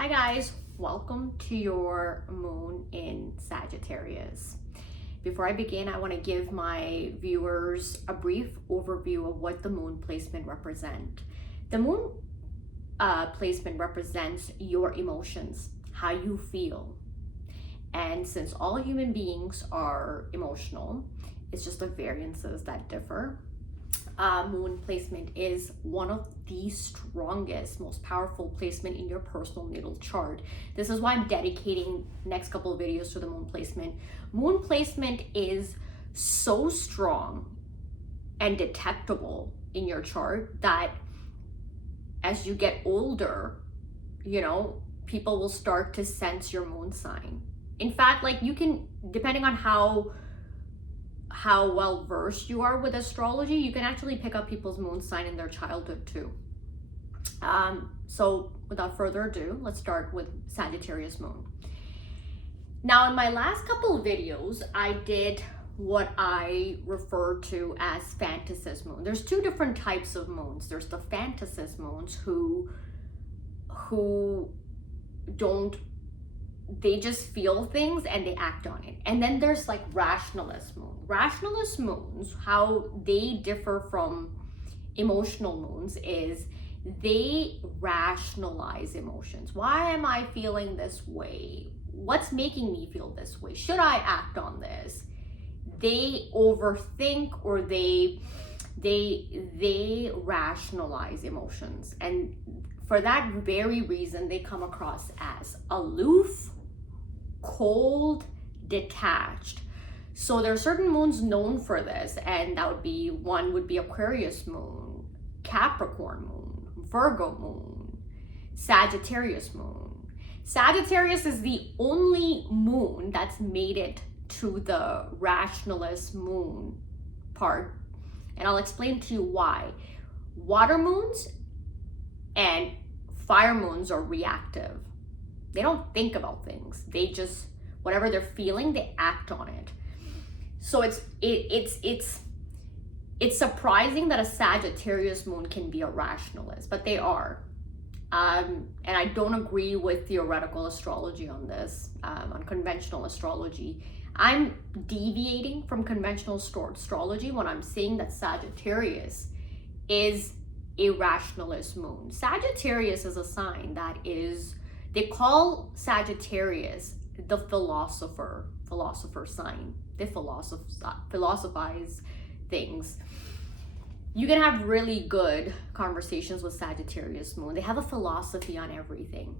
Hi guys, welcome to your moon in Sagittarius. Before I begin, I want to give my viewers a brief overview of what the moon placement represents. The moon placement represents your emotions, how you feel. And since all human beings are emotional, it's just the variances that differ. Moon placement is one of the strongest, most powerful placement in your personal natal chart. This is why I'm dedicating next couple of videos to the moon placement. Moon placement is so strong and detectable in your chart that as you get older, people will start to sense your moon sign. In fact, like you can, depending on how well versed you are with astrology, you can actually pick up people's moon sign in their childhood too. So without further ado, let's start with Sagittarius moon. Now, in my last couple of videos, I did what I refer to as fantasist moon. There's two different types of moons. There's the fantasist moons who don't, they just feel things and they act on it. And then there's like rationalist moon. Rationalist moons, how they differ from emotional moons is they rationalize emotions. Why am I feeling this way? What's making me feel this way? Should I act on this? They overthink, or they rationalize emotions. And for that very reason, they come across as aloof, cold, detached. So there are certain moons known for this, and that would be, one would be Aquarius moon, Capricorn moon, Virgo moon, Sagittarius moon. Sagittarius is the only moon that's made it to the rationalist moon part, and I'll explain to you why. Water moons and fire moons are reactive. They don't think about things. They just, whatever they're feeling, they act on it. So it's surprising that a Sagittarius moon can be a rationalist, but they are. And I don't agree with theoretical astrology on this, on conventional astrology. I'm deviating from conventional astrology when I'm saying that Sagittarius is a rationalist moon. Sagittarius is a sign that is, they call Sagittarius the philosopher sign. They philosophize things. You can have really good conversations with Sagittarius moon. They have a philosophy on everything,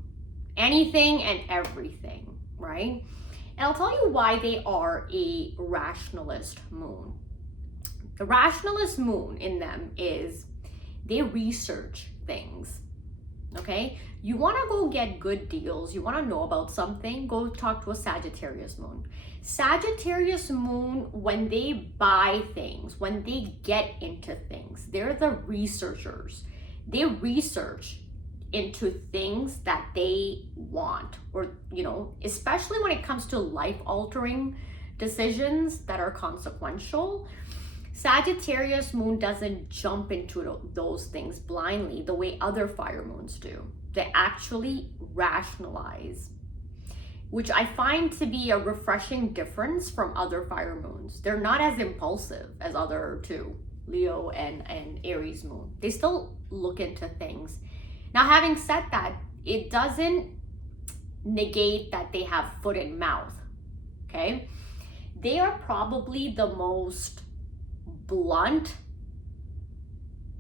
anything and everything, right? And I'll tell you why they are a rationalist moon. The rationalist moon in them is they research things. Okay, you want to go get good deals, you want to know about something, go talk to a Sagittarius moon. Sagittarius moon, when they buy things, when they get into things, they're the researchers. They research into things that they want, or especially when it comes to life-altering decisions that are consequential. Sagittarius moon doesn't jump into those things blindly the way other fire moons do. They actually rationalize, which I find to be a refreshing difference from other fire moons. They're not as impulsive as other two, Leo and Aries moon. They still look into things. Now, having said that, it doesn't negate that they have foot and mouth, okay? They are probably the most blunt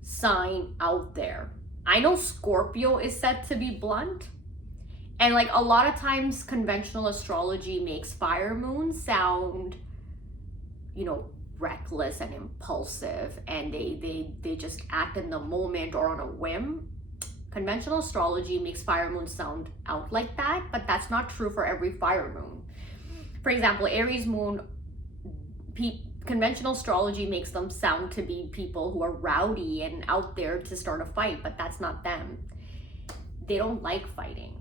sign out there. I know Scorpio is said to be blunt, and like a lot of times conventional astrology makes fire moons sound reckless and impulsive, and they just act in the moment or on a whim. Conventional astrology makes fire moons sound out like that, but that's not true for every fire moon. For example, Aries moon, conventional astrology makes them sound to be people who are rowdy and out there to start a fight, but that's not them. They don't like fighting.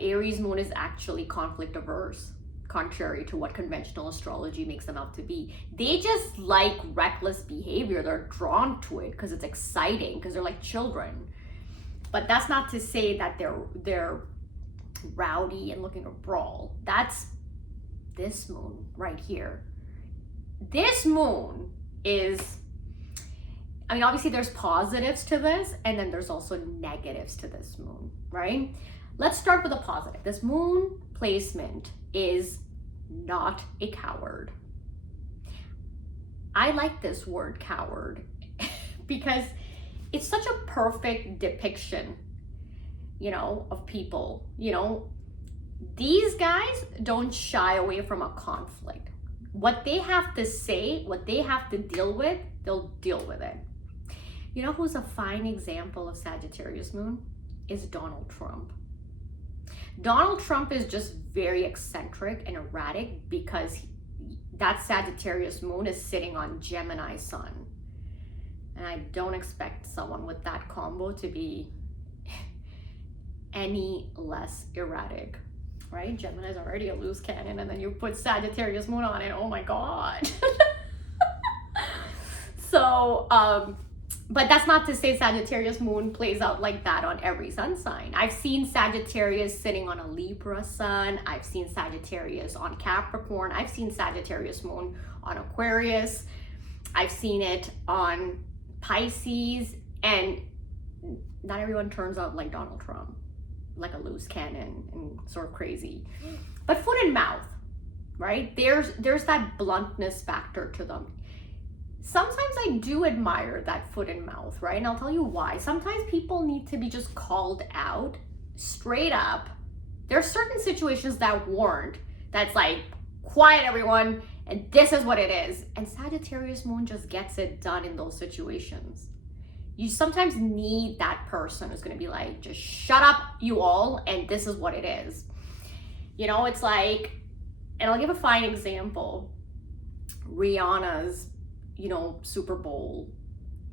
Aries moon is actually conflict averse, contrary to what conventional astrology makes them out to be. They just like reckless behavior. They're drawn to it because it's exciting, because they're like children. But that's not to say that they're rowdy and looking to brawl. That's this moon right here. This moon is, I mean, obviously there's positives to this, and then there's also negatives to this moon, right? Let's start with a positive. This moon placement is not a coward. I like this word coward because it's such a perfect depiction, you know, of people. You know, these guys don't shy away from a conflict. What they have to say, what they have to deal with, they'll deal with it. You know who's a fine example of Sagittarius moon? Is Donald Trump. Donald Trump is just very eccentric and erratic because that Sagittarius moon is sitting on Gemini sun. And I don't expect someone with that combo to be any less erratic, right? Gemini is already a loose cannon, and then you put Sagittarius moon on it. Oh my God. So, but that's not to say Sagittarius moon plays out like that on every sun sign. I've seen Sagittarius sitting on a Libra sun. I've seen Sagittarius on Capricorn. I've seen Sagittarius moon on Aquarius. I've seen it on Pisces, and not everyone turns out like Donald Trump, like a loose cannon and sort of crazy. But foot and mouth, right? There's that bluntness factor to them. Sometimes I do admire that foot and mouth, right? And I'll tell you why. Sometimes people need to be just called out straight up. There are certain situations that warrant, that's like, quiet everyone, and this is what it is. And Sagittarius moon just gets it done in those situations. You sometimes need that person who's going to be like, just shut up, you all, and this is what it is. You know, it's like, and I'll give a fine example. Rihanna's, you know, Super Bowl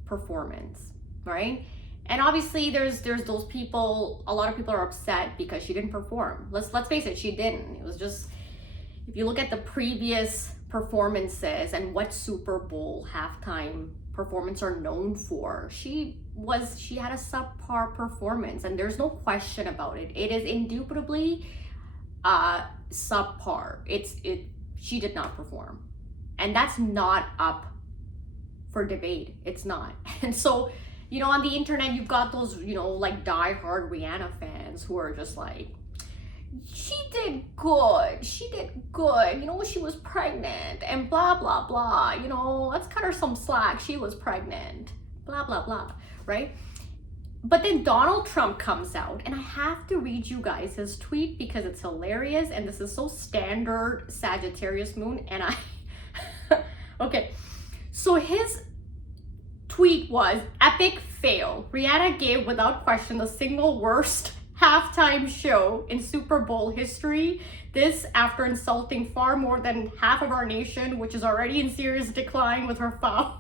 performance, right? And obviously there's those people, a lot of people are upset because she didn't perform. Let's face it, she didn't. It was just, if you look at the previous performances and what Super Bowl halftime performance are known for, she had a subpar performance, and there's no question about it. It is indubitably subpar. She did not perform, and that's not up for debate. It's not. And so, you know, on the internet you've got those, you know, like diehard Rihanna fans who are just like, she did good, you know, she was pregnant and blah blah blah, you know, let's cut her some slack, she was pregnant, blah blah blah, right? But then Donald Trump comes out, and I have to read you guys his tweet because it's hilarious, and this is so standard Sagittarius moon, and okay, so his tweet was, epic fail, Rihanna gave without question the single worst halftime show in Super Bowl history. This after insulting far more than half of our nation, which is already in serious decline with her foul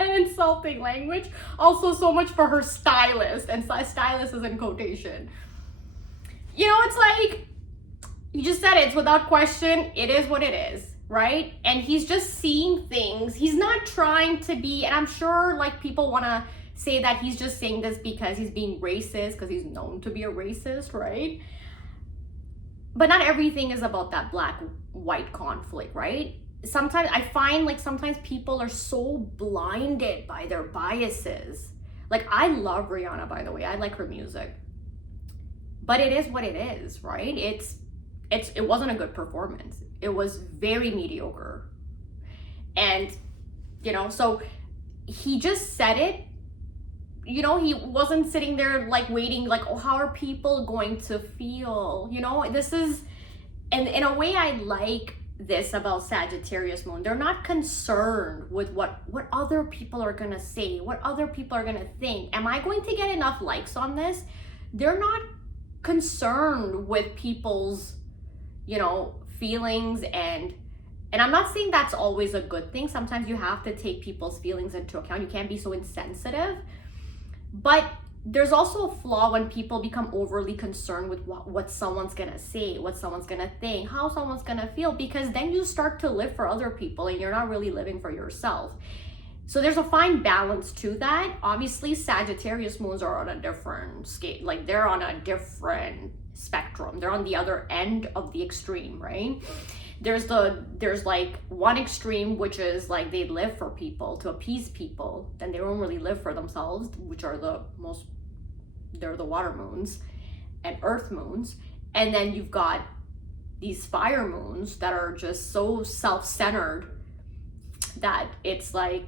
and insulting language. Also so much for her stylist, and stylist is in quotation. You know, it's like, you just said it, it's without question, it is what it is, right? And he's just seeing things. He's not trying to be, and I'm sure like people want to say that he's just saying this because he's being racist, because he's known to be a racist, right? But not everything is about that black-white conflict, right? Sometimes I find like sometimes people are so blinded by their biases. Like, I love Rihanna, by the way. I like her music. But it is what it is, right? It wasn't a good performance. It was very mediocre. And, you know, so he just said it. You know, he wasn't sitting there like waiting, like, oh, how are people going to feel? You know, this is, and in a way I like this about Sagittarius moon. They're not concerned with what other people are gonna say, what other people are gonna think. Am I going to get enough likes on this? They're not concerned with people's, you know, feelings, and I'm not saying that's always a good thing. Sometimes you have to take people's feelings into account. You can't be so insensitive. But there's also a flaw when people become overly concerned with what someone's gonna say, what someone's gonna think, how someone's gonna feel, because then you start to live for other people and you're not really living for yourself. So there's a fine balance to that. Obviously, Sagittarius moons are on a different scale, like they're on a different spectrum. They're on the other end of the extreme, right? There's like one extreme, which is like they live for people, to appease people. Then they don't really live for themselves, which are they're the water moons and earth moons. And then you've got these fire moons that are just so self-centered that it's like,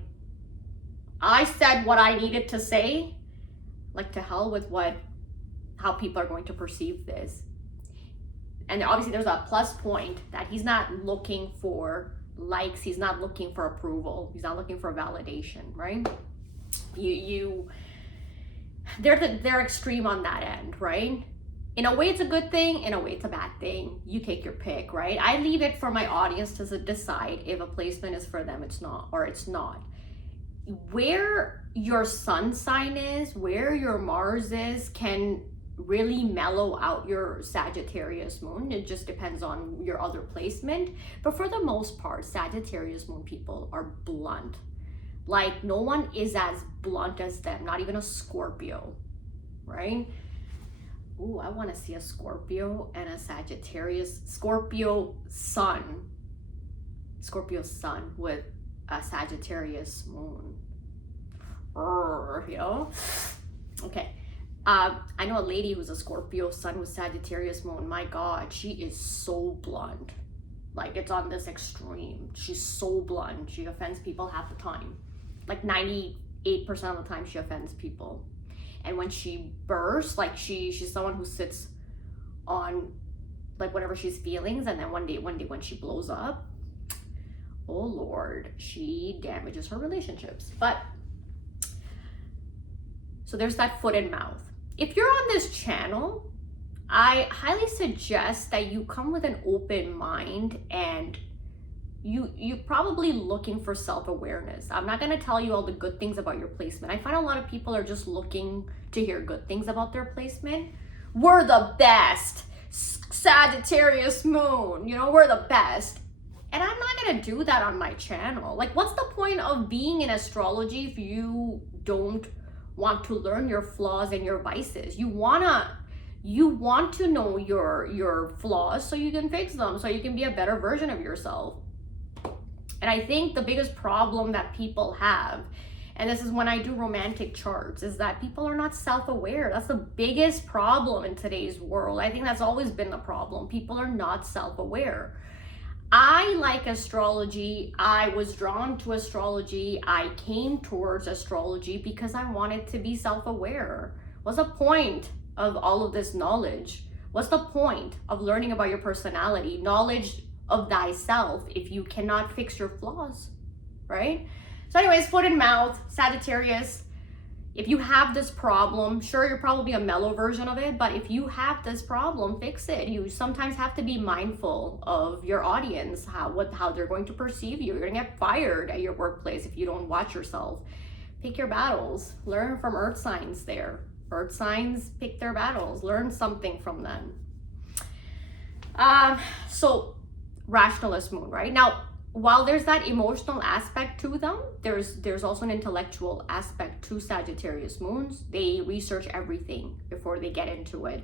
I said what I needed to say, like to hell with how people are going to perceive this. And obviously there's a plus point that he's not looking for likes, he's not looking for approval, he's not looking for validation, right? They're extreme on that end, right? In a way it's a good thing, in a way it's a bad thing. You take your pick, right? I leave it for my audience to decide if a placement is for them, it's not, or it's not. Where your sun sign is, where your Mars is, can really mellow out your Sagittarius moon. It just depends on your other placement. But for the most part, Sagittarius moon people are blunt. Like no one is as blunt as them, not even a Scorpio, right? Ooh, I want to see a Scorpio and a Sagittarius, Scorpio sun with a Sagittarius moon. You know? Okay. I know a lady who's a Scorpio sun with Sagittarius moon. My God, she is so blunt. Like it's on this extreme. She's so blunt. She offends people half the time. Like 98% of the time she offends people. And when she bursts, like she's someone who sits on like whatever she's feelings, and then one day when she blows up, oh Lord, she damages her relationships. But so there's that foot and mouth. If you're on this channel, I highly suggest that you come with an open mind, and you're probably looking for self-awareness. I'm not going to tell you all the good things about your placement. I find a lot of people are just looking to hear good things about their placement. We're the best. Sagittarius moon, you know, we're the best. And I'm not going to do that on my channel. Like, what's the point of being in astrology if you don't want to learn your flaws and your vices? You want to know your flaws so you can fix them, so you can be a better version of yourself. And I think the biggest problem that people have, and this is when I do romantic charts, is that people are not self-aware. That's the biggest problem in today's world. I think that's always been the problem. People are not self-aware. I like astrology. I was drawn to astrology. I came towards astrology because I wanted to be self-aware. What's the point of all of this knowledge? What's the point of learning about your personality, knowledge of thyself, if you cannot fix your flaws, right? So anyways, foot and mouth, Sagittarius, if you have this problem, sure, you're probably a mellow version of it, but if you have this problem, fix it. You sometimes have to be mindful of your audience, how they're going to perceive you. You're gonna get fired at your workplace if you don't watch yourself. Pick your battles. Learn from earth signs there. Earth signs pick their battles. Learn something from them. So rationalist moon, right? Now, while there's that emotional aspect to them, there's also an intellectual aspect to Sagittarius moons. They research everything before they get into it.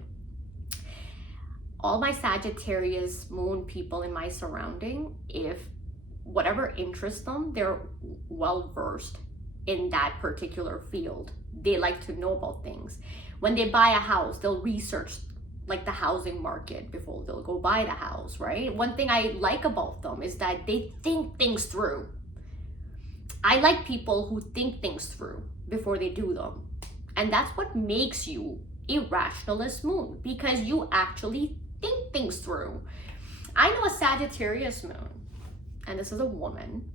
All my Sagittarius moon people in my surrounding, if whatever interests them, they're well versed in that particular field. They like to know about things. When they buy a house, they'll research like the housing market before they'll go buy the house, right? One thing I like about them is that they think things through. I like people who think things through before they do them. And that's what makes you a rationalist moon, because you actually think things through. I know a Sagittarius moon, and this is a woman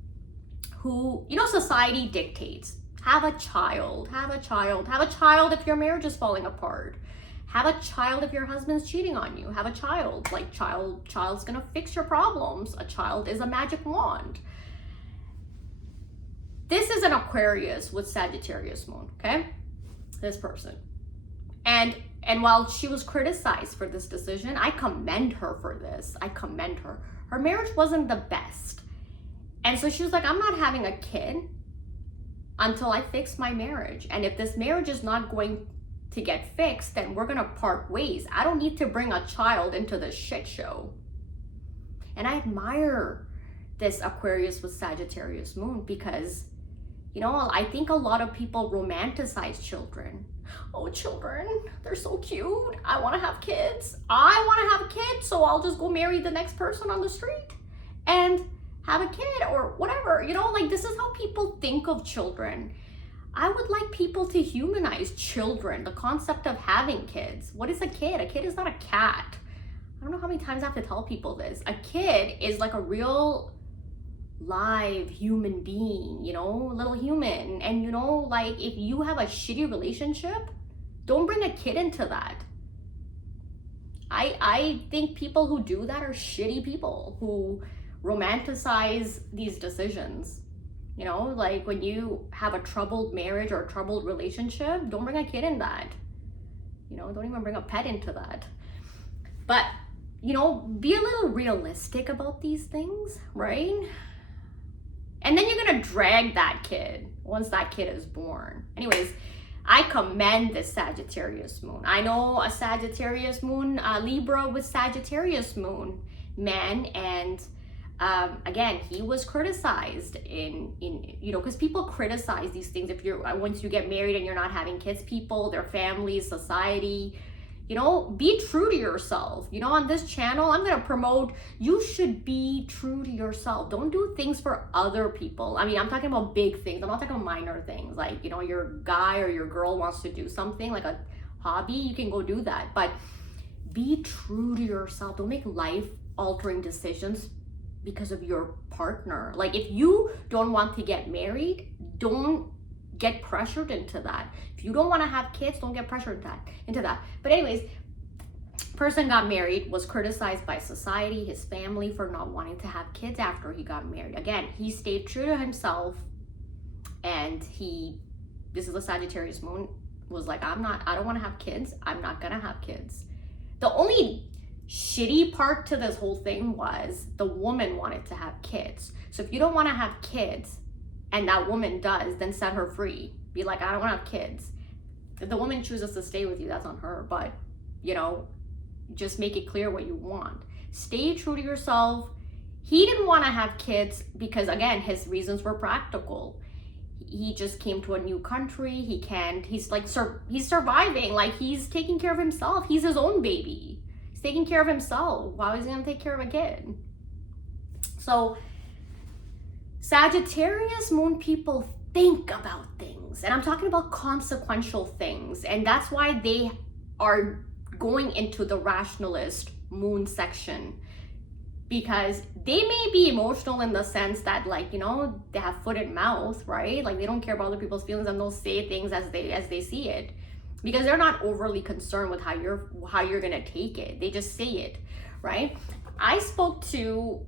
who, you know, society dictates, have a child if your marriage is falling apart. Have a child if your husband's cheating on you. Have a child. Like child's gonna fix your problems. A child is a magic wand. This is an Aquarius with Sagittarius moon, okay? This person. And while she was criticized for this decision, I commend her for this. I commend her. Her marriage wasn't the best. And so she was like, I'm not having a kid until I fix my marriage. And if this marriage is not going to get fixed, then we're gonna part ways. I don't need to bring a child into this shit show. And I admire this Aquarius with Sagittarius moon because, you know, I think a lot of people romanticize children. Oh, children, they're so cute. I want to have kids. I want to have a kid, so I'll just go marry the next person on the street and have a kid or whatever. You know, like, this is how people think of children. I would like people to humanize children, the concept of having kids. What is a kid? A kid is not a cat. I don't know how many times I have to tell people this. A kid is like a real live human being, you know, little human. And, you know, like, if you have a shitty relationship, don't bring a kid into that. I think people who do that are shitty people who romanticize these decisions. You know, like, when you have a troubled marriage or a troubled relationship, don't bring a kid in that. You know, don't even bring a pet into that. But, you know, be a little realistic about these things, right? And then you're gonna drag that kid once that kid is born. Anyways, I commend this Sagittarius moon. I know a Sagittarius moon, Libra with Sagittarius moon man, and again, he was criticized in you know, because people criticize these things. If you're once you get married and you're not having kids, people, their families, society. You know, be true to yourself. You know, on this channel, I'm going to promote, you should be true to yourself. Don't do things for other people. I mean, I'm talking about big things. I'm not talking about minor things. Like, you know, your guy or your girl wants to do something like a hobby, you can go do that. But be true to yourself. Don't make life-altering decisions because of your partner. Like, if you don't want to get married, don't get pressured into that. If you don't want to have kids, don't get pressured into that. But anyways, person got married, was criticized by society, his family, for not wanting to have kids after he got married. Again, he stayed true to himself, and this is a Sagittarius moon, was like, I don't want to have kids. I'm not gonna have kids. The only shitty part to this whole thing was the woman wanted to have kids. So if you don't want to have kids, and that woman does, then set her free. Be like, I don't want to have kids. If the woman chooses to stay with you, that's on her. But, you know, just make it clear what you want. Stay true to yourself. He didn't want to have kids because, again, his reasons were practical. He just came to a new country. He's like, he's surviving. Like, he's taking care of himself. He's his own baby. He's taking care of himself. Why is he going to take care of a kid? So, Sagittarius moon people think about things, and I'm talking about consequential things, and that's why they are going into the rationalist moon section, because they may be emotional in the sense that, like, you know, they have foot and mouth, right? Like, they don't care about other people's feelings, and they'll say things as they see it, because they're not overly concerned with how you're gonna take it. They just say it, right? I spoke to,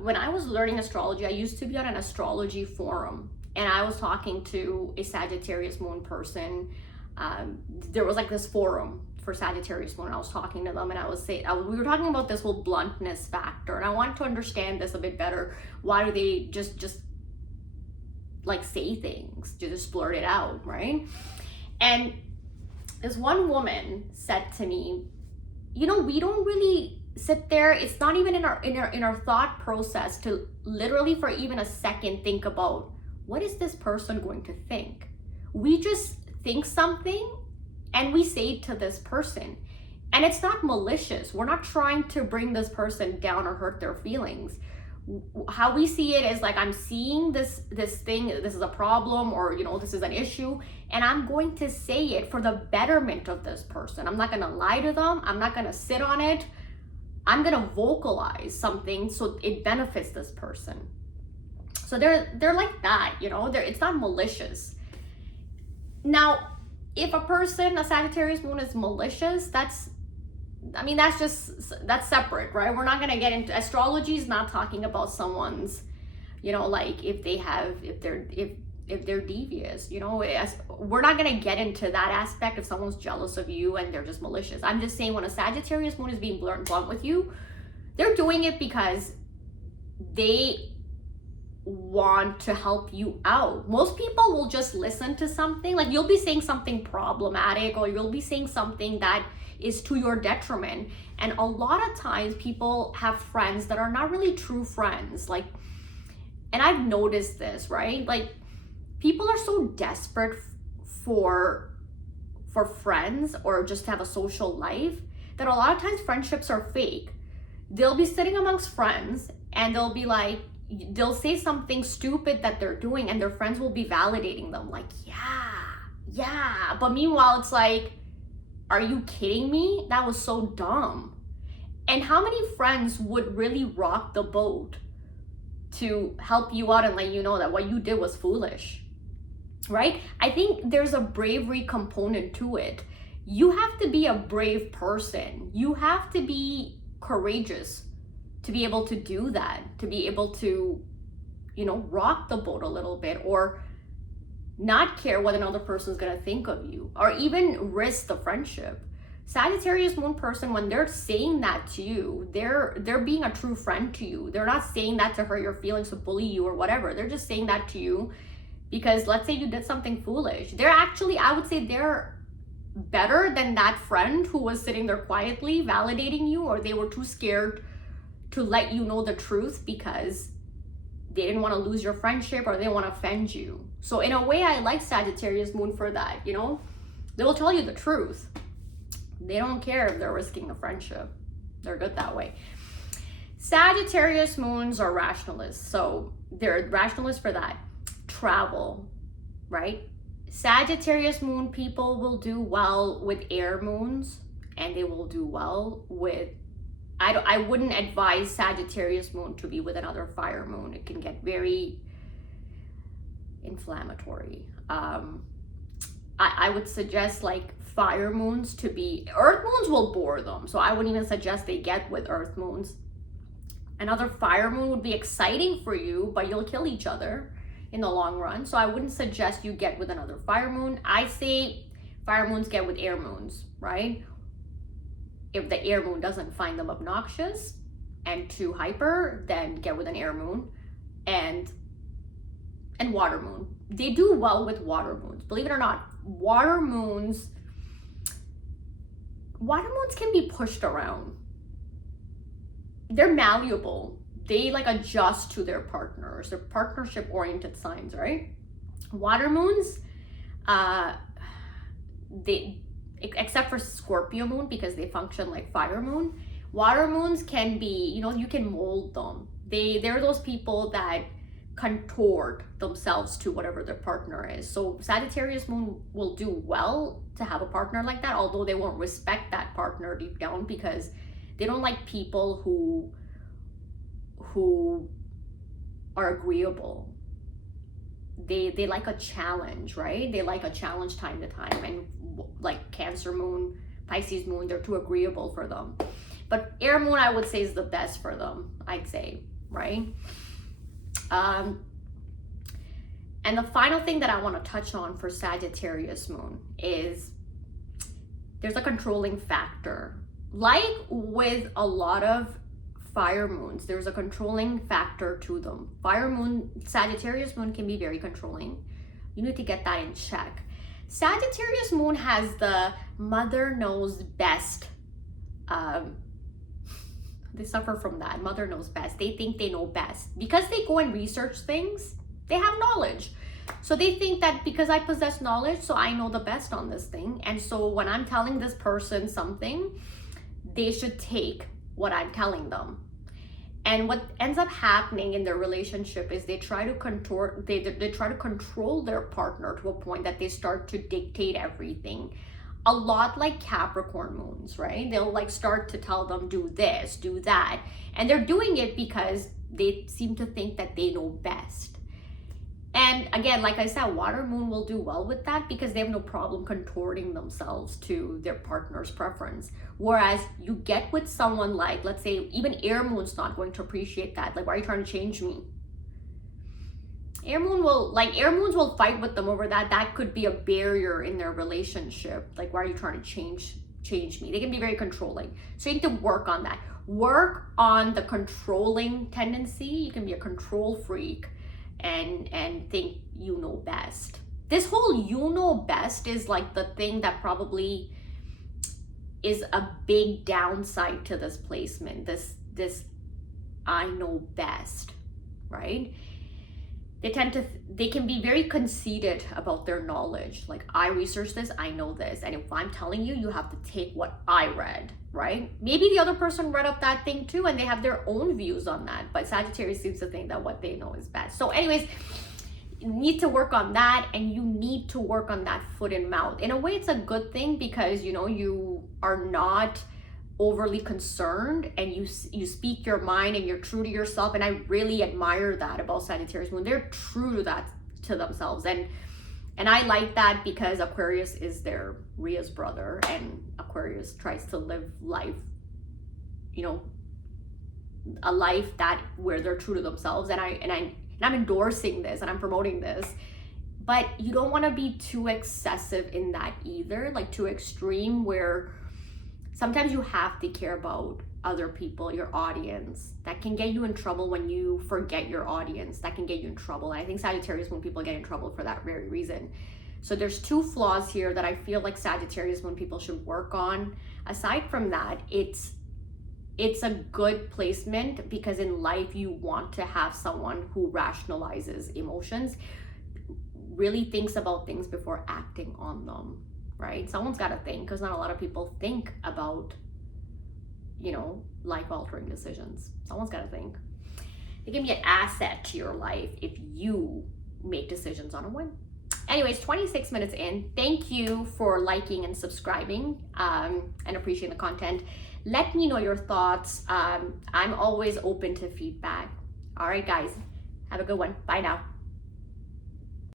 when I was learning astrology, I used to be on an astrology forum, and I was talking to a Sagittarius moon person. There was like this forum for Sagittarius moon, and I was talking to them, and we were talking about this whole bluntness factor, and I wanted to understand this a bit better. Why do they just like say things, just blurt it out, right? And this one woman said to me, you know, we don't really sit there. It's not even in our thought process to literally for even a second think about, what is this person going to think? We just think something and we say it to this person, and it's not malicious. We're not trying to bring this person down or hurt their feelings. How we see it is like, I'm seeing this thing, this is a problem, or, you know, this is an issue, and I'm going to say it for the betterment of this person. I'm not going to lie to them. I'm not going to sit on it. I'm going to vocalize something so it benefits this person. So they're like that, you know, it's not malicious. Now, if a person, a Sagittarius moon, is malicious, that's separate, right? We're not going to get into, astrology is not talking about someone's, you know, like if they're devious, you know, we're not going to get into that aspect if someone's jealous of you and they're just malicious. I'm just saying, when a Sagittarius moon is being blunt with you, they're doing it because they want to help you out. Most people will just listen to something, like you'll be saying something problematic or you'll be saying something that is to your detriment. And a lot of times people have friends that are not really true friends. Like, and I've noticed this, right? Like, people are so desperate for friends or just to have a social life that a lot of times friendships are fake. They'll be sitting amongst friends and they'll be like, they'll say something stupid that they're doing and their friends will be validating them like, yeah. But meanwhile, it's like, are you kidding me? That was so dumb. And how many friends would really rock the boat to help you out and let you know that what you did was foolish, right? I think there's a bravery component to it. You have to be a brave person. You have to be courageous to be able to do that, to be able to, rock the boat a little bit or not care what another person's gonna think of you or even risk the friendship. Sagittarius moon person, when they're saying that to you, they're being a true friend to you. They're not saying that to hurt your feelings, to bully you or whatever. They're just saying that to you because let's say you did something foolish. They're actually, I would say they're better than that friend who was sitting there quietly validating you, or they were too scared to let you know the truth because they didn't want to lose your friendship or they didn't want to offend you. So in a way, I like Sagittarius moon for that, they will tell you the truth. They don't care if they're risking the friendship. They're good that way. Sagittarius moons are rationalists. So they're rationalists for that. Travel, right? Sagittarius moon people will do well with air moons and they will do well with, I wouldn't advise Sagittarius moon to be with another fire moon. It can get very inflammatory. I would suggest like fire moons to be, earth moons will bore them. So I wouldn't even suggest they get with earth moons. Another fire moon would be exciting for you, but you'll kill each other in the long run. So I wouldn't suggest you get with another fire moon. I say fire moons get with air moons, right? If the air moon doesn't find them obnoxious and too hyper, then get with an air moon. And water moon. They do well with water moons. Believe it or not, water moons can be pushed around. They're malleable. They like adjust to their partners. They're partnership oriented signs, right? Water moons, they, except for Scorpio moon because they function like fire moon, water moons can be, you can mold them. They're those people that contort themselves to whatever their partner is. So Sagittarius moon will do well to have a partner like that, although they won't respect that partner deep down because they don't like people who are agreeable. They like a challenge, right? They like a challenge time to time. And like Cancer moon, Pisces moon, they're too agreeable for them. But air moon, I would say, is the best for them, I'd say, right? And the final thing that I want to touch on for Sagittarius moon is there's a controlling factor. Like with a lot of fire moons, there's a controlling factor to them. Fire moon, Sagittarius moon can be very controlling. You need to get that in check. Sagittarius moon has the mother knows best. They suffer from that. Mother knows best. They think they know best. Because they go and research things, they have knowledge. So they think that because I possess knowledge, so I know the best on this thing. And so when I'm telling this person something, they should take what I'm telling them. And what ends up happening in their relationship is they try to control their partner to a point that they start to dictate everything. A lot like Capricorn moons, right? They'll like start to tell them, do this, do that. And they're doing it because they seem to think that they know best. And again, like I said, water moon will do well with that because they have no problem contorting themselves to their partner's preference. Whereas you get with someone like, let's say, even air moon's not going to appreciate that. Like, why are you trying to change me? Air moons will fight with them over that. That could be a barrier in their relationship. Like, why are you trying to change me? They can be very controlling. So you need to work on that. Work on the controlling tendency. You can be a control freak. and think you know best. This whole you know best is like the thing that probably is a big downside to this placement, this I know best, right? They can be very conceited about their knowledge. Like, I researched this, I know this, and if I'm telling you, you have to take what I read, right? Maybe the other person read up that thing too, and they have their own views on that, but Sagittarius seems to think that what they know is best. So anyways, you need to work on that, and you need to work on that foot and mouth. In a way, it's a good thing because, you know, you are not overly concerned, and you speak your mind, and you're true to yourself. And I really admire that about Sagittarius when they're true to that, to themselves. And I like that because Aquarius is their Rhea's brother, and Aquarius tries to live life, you know, a life that where they're true to themselves. And I'm endorsing this and I'm promoting this, but you don't want to be too excessive in that either, like too extreme, where sometimes you have to care about other people, your audience. That can get you in trouble when you forget your audience. That can get you in trouble. And I think Sagittarius, when people get in trouble for that very reason. So there's two flaws here that I feel like Sagittarius, when people should work on. Aside from that, it's a good placement because in life you want to have someone who rationalizes emotions, really thinks about things before acting on them, right? Someone's got to think, because not a lot of people think about, you know, life-altering decisions. Someone's got to think. It can be an asset to your life if you make decisions on a whim. Anyways, 26 minutes in. Thank you for liking and subscribing and appreciating the content. Let me know your thoughts. I'm always open to feedback. All right, guys, have a good one. Bye now.